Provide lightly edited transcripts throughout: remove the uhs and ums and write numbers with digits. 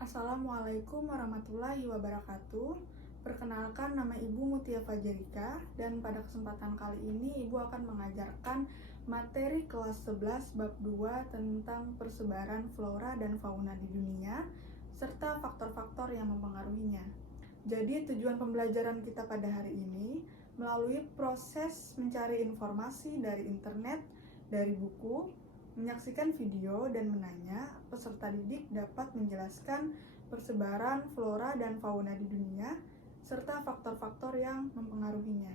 Assalamualaikum warahmatullahi wabarakatuh. Perkenalkan, nama Ibu Mutia Fajarika, dan pada kesempatan kali ini Ibu akan mengajarkan materi kelas 11 bab 2 tentang persebaran flora dan fauna di dunia serta faktor-faktor yang mempengaruhinya. Jadi tujuan pembelajaran kita pada hari ini melalui proses mencari informasi dari internet, dari buku, menyaksikan video, dan menanya, peserta didik dapat menjelaskan persebaran flora dan fauna di dunia serta faktor-faktor yang mempengaruhinya.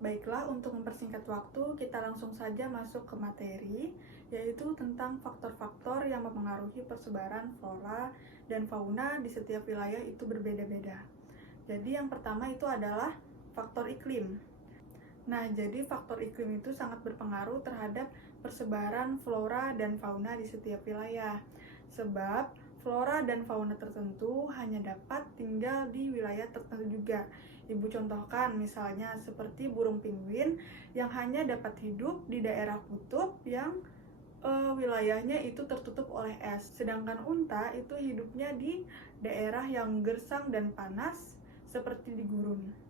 Baiklah, untuk mempersingkat waktu, kita langsung saja masuk ke materi, yaitu tentang faktor-faktor yang mempengaruhi persebaran flora dan fauna di setiap wilayah itu berbeda-beda. Jadi yang pertama itu adalah faktor iklim. Nah, jadi faktor iklim itu sangat berpengaruh terhadap persebaran flora dan fauna di setiap wilayah. Sebab flora dan fauna tertentu hanya dapat tinggal di wilayah tertentu juga. Ibu contohkan misalnya seperti burung penguin yang hanya dapat hidup di daerah kutub yang wilayahnya itu tertutup oleh es. Sedangkan unta itu hidupnya di daerah yang gersang dan panas seperti di gurun.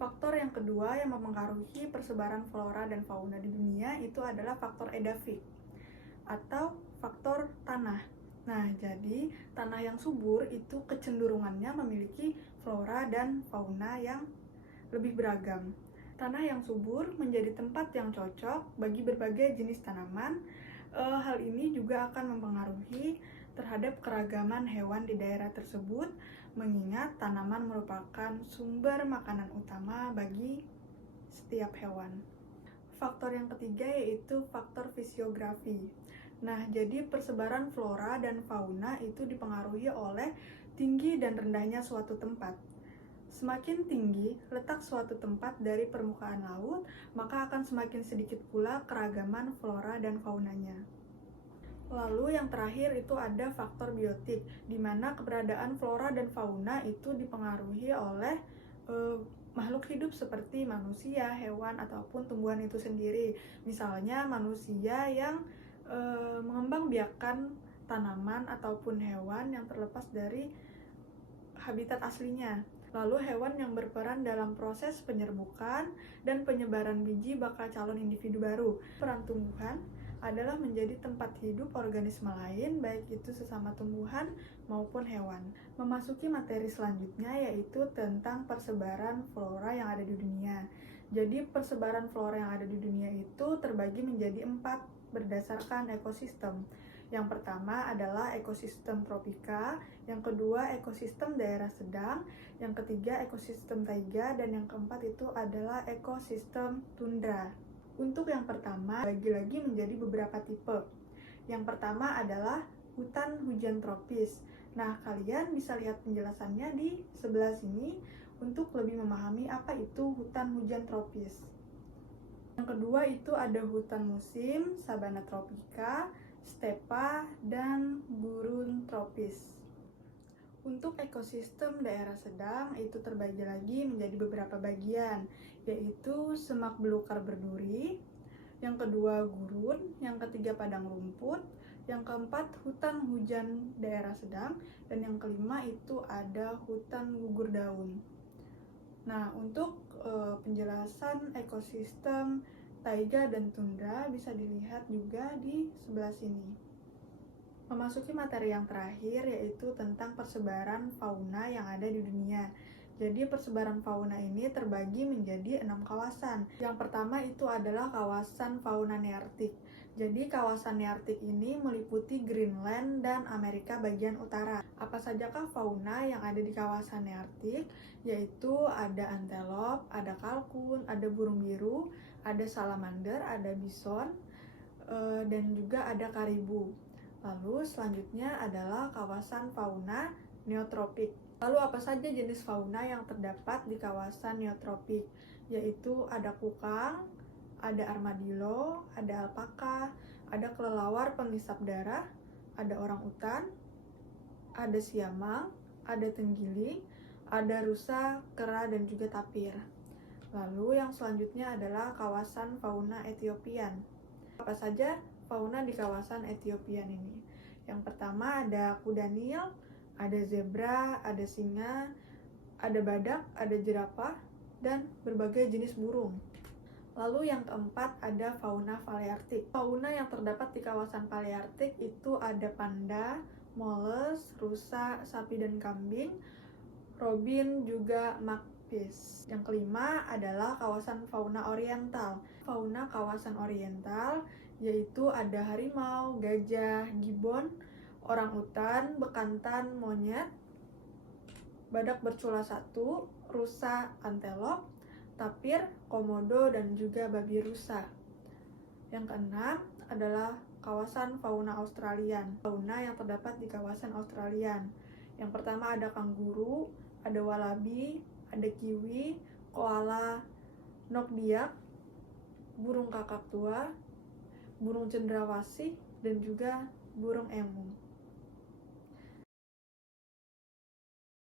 Faktor yang kedua yang mempengaruhi persebaran flora dan fauna di dunia itu adalah faktor edafik atau faktor tanah. Nah, jadi tanah yang subur itu kecenderungannya memiliki flora dan fauna yang lebih beragam. Tanah yang subur menjadi tempat yang cocok bagi berbagai jenis tanaman. Hal ini juga akan mempengaruhi terhadap keragaman hewan di daerah tersebut, mengingat tanaman merupakan sumber makanan utama bagi setiap hewan. Faktor yang ketiga yaitu faktor fisiografi. Nah, jadi persebaran flora dan fauna itu dipengaruhi oleh tinggi dan rendahnya suatu tempat. Semakin tinggi letak suatu tempat dari permukaan laut, maka akan semakin sedikit pula keragaman flora dan faunanya. Lalu yang terakhir itu ada faktor biotik, di mana keberadaan flora dan fauna itu dipengaruhi oleh makhluk hidup seperti manusia, hewan, ataupun tumbuhan itu sendiri. Misalnya manusia yang mengembangbiakan tanaman ataupun hewan yang terlepas dari habitat aslinya. Lalu hewan yang berperan dalam proses penyerbukan dan penyebaran biji bakal calon individu baru. Peran tumbuhan adalah menjadi tempat hidup organisme lain, baik itu sesama tumbuhan maupun hewan. Memasuki materi selanjutnya yaitu tentang persebaran flora yang ada di dunia. Jadi persebaran flora yang ada di dunia itu terbagi menjadi 4 berdasarkan ekosistem. Yang pertama adalah ekosistem tropika, yang kedua ekosistem daerah sedang, yang ketiga ekosistem taiga, dan yang keempat itu adalah ekosistem tundra. Untuk yang pertama, bagi lagi menjadi beberapa tipe. Yang pertama adalah hutan hujan tropis. Nah, kalian bisa lihat penjelasannya di sebelah sini untuk lebih memahami apa itu hutan hujan tropis. Yang kedua itu ada hutan musim, sabana tropika, stepa, dan gurun tropis. Untuk ekosistem daerah sedang itu terbagi lagi menjadi beberapa bagian, yaitu semak belukar berduri, yang kedua gurun, yang ketiga padang rumput, yang keempat hutan hujan daerah sedang, dan yang kelima itu ada hutan gugur daun. Nah, untuk penjelasan ekosistem taiga dan tundra bisa dilihat juga di sebelah sini. Memasuki materi yang terakhir yaitu tentang persebaran fauna yang ada di dunia. Jadi persebaran fauna ini terbagi menjadi 6 kawasan. Yang pertama itu adalah kawasan fauna neartik. Jadi kawasan neartik ini meliputi Greenland dan Amerika bagian utara. Apa sajakah fauna yang ada di kawasan neartik? Yaitu ada antelop, ada kalkun, ada burung biru, ada salamander, ada bison, dan juga ada karibu. Lalu selanjutnya adalah kawasan fauna neotropik. Lalu apa saja jenis fauna yang terdapat di kawasan neotropik? Yaitu ada kukang, ada armadillo, ada alpaka, ada kelelawar penghisap darah, ada orangutan, ada siamang, ada tenggiling, ada rusa, kera, dan juga tapir. Lalu yang selanjutnya adalah kawasan fauna Ethiopian. Apa saja fauna di kawasan Ethiopian ini? Yang pertama ada kuda Nil, Ada zebra, ada singa, ada badak, ada jerapah, dan berbagai jenis burung. Lalu yang keempat ada fauna paleartik. Fauna yang terdapat di kawasan paleartik itu ada panda, moles, rusa, sapi dan kambing, robin, juga magpie. Yang kelima adalah kawasan fauna oriental. Fauna kawasan oriental yaitu ada harimau, gajah, gibbon, orangutan, bekantan, monyet, badak bercula 1, rusa, antelop, tapir, komodo, dan juga babi rusa. Yang keenam adalah kawasan fauna Australian. Fauna yang terdapat di kawasan Australian. Yang pertama ada kanguru, ada wallaby, ada kiwi, koala, nokdiak, burung kakak tua, burung cendrawasih, dan juga burung emu.